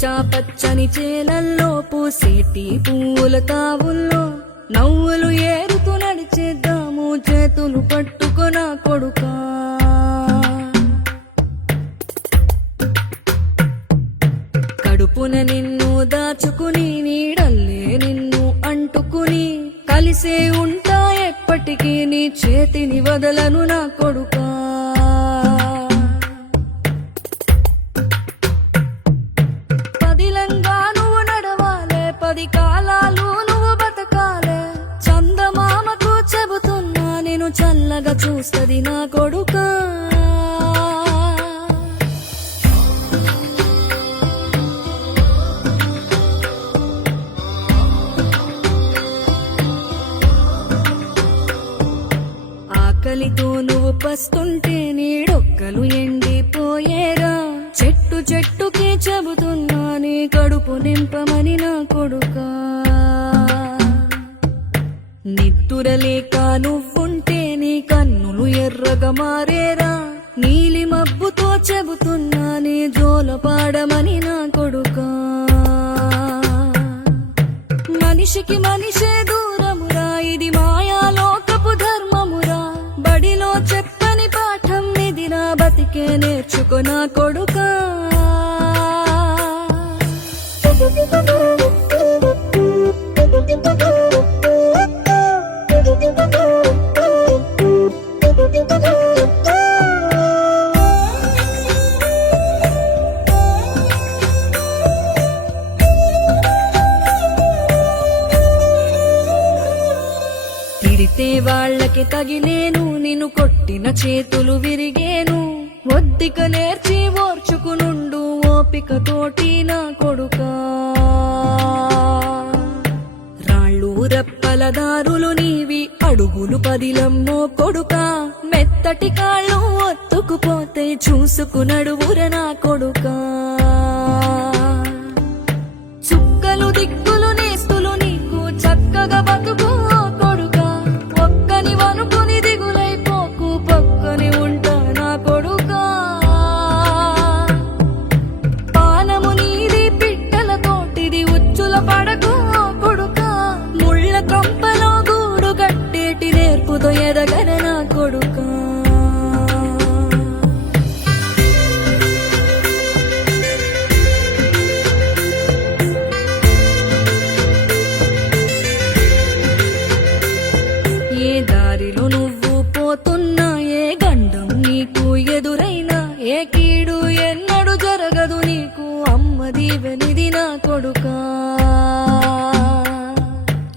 పచ్చా పచ్చని చేలల్లో పూసేటి పూల తావుల్లో నవ్వులు ఏరుతూ నడిచేద్దాము చేతులు పట్టుకొన కొడుకా. కడుపున నిన్ను దాచుకుని నీడల్లే నిన్ను అంటుకుని కలిసే ఉంటా ఎప్పటికీ నీ చేతిని వదలను నా కొడుకా. పదిలంగా నువ్వు నడవాలే, 10 కాలాలు నువ్వు బతకాలే. చందమామకు చెబుతున్నా నేను చల్లగా చూస్తది నా కొడుకా. ఆకలితో నువ్వు పస్తుంటే నీడొక్కలు ఎండిపోయేరా. చెట్టు చెట్టుకి చెబుతున్నా నీ కడుపు నింపమని నా కొడుకా. నిద్దురలేక నువ్వుంటే నీ కన్నులు ఎర్రగా మారేరా. నీలి మబ్బుతో చెబుతున్నా నీ జోల పాడమని నా కొడుకా. మనిషికి మనిషే దూరమురా, ఇది మాయాలోకపు ధర్మమురా. బడిలో చెప్పని పాఠం ఇదిరా, బతికే నేర్చుకో నా కొడుకా. తిడితే వాళ్ళకి తగిలేను, నిన్ను కొట్టిన చేతులు విరిగేను. ఒద్దిక నేర్చి ఓర్చుకునుండు ఓపిక తోటి నా కొడుకా. రాళ్ళు రప్పల దారులు నీవి, అడుగులు పదిలమ్మో కొడుకా. మెత్తటి కాళ్ళు ఒత్తుకుపోతే చూసుకునడువుర నా కొడుకా. చుక్కలు దిక్కులు నేస్తులు నీకు చక్కగా బతుకు కొడుకా. ఒక్కని వనుకుని దిగులైపోకు, పక్కని ఉంటా నా కొడుకా. పానము నీది పిట్టల తోటిది, ఉచ్చుల పడకు కొడుకా. ముళ్ళ కంపలో గూడు కట్టేటి నేర్పుతో ఎదగర నా కొడుకా. ఏ దారిలో నువ్వు పోతున్నా, ఏ గండం నీకు ఎదురైనా, ఏ కీడు ఎన్నడు జరగదు నీకు అమ్మ దీవెనిది నా కొడుకా.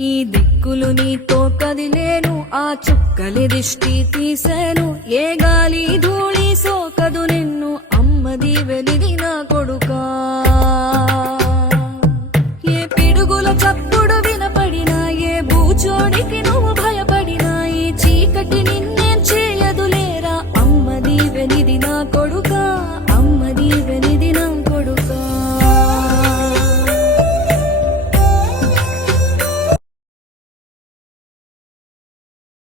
ఈ దిక్కులు నీతో కదిలేను, ఆ చుక్కలి దిష్టి తీశాను. ఏ గాలి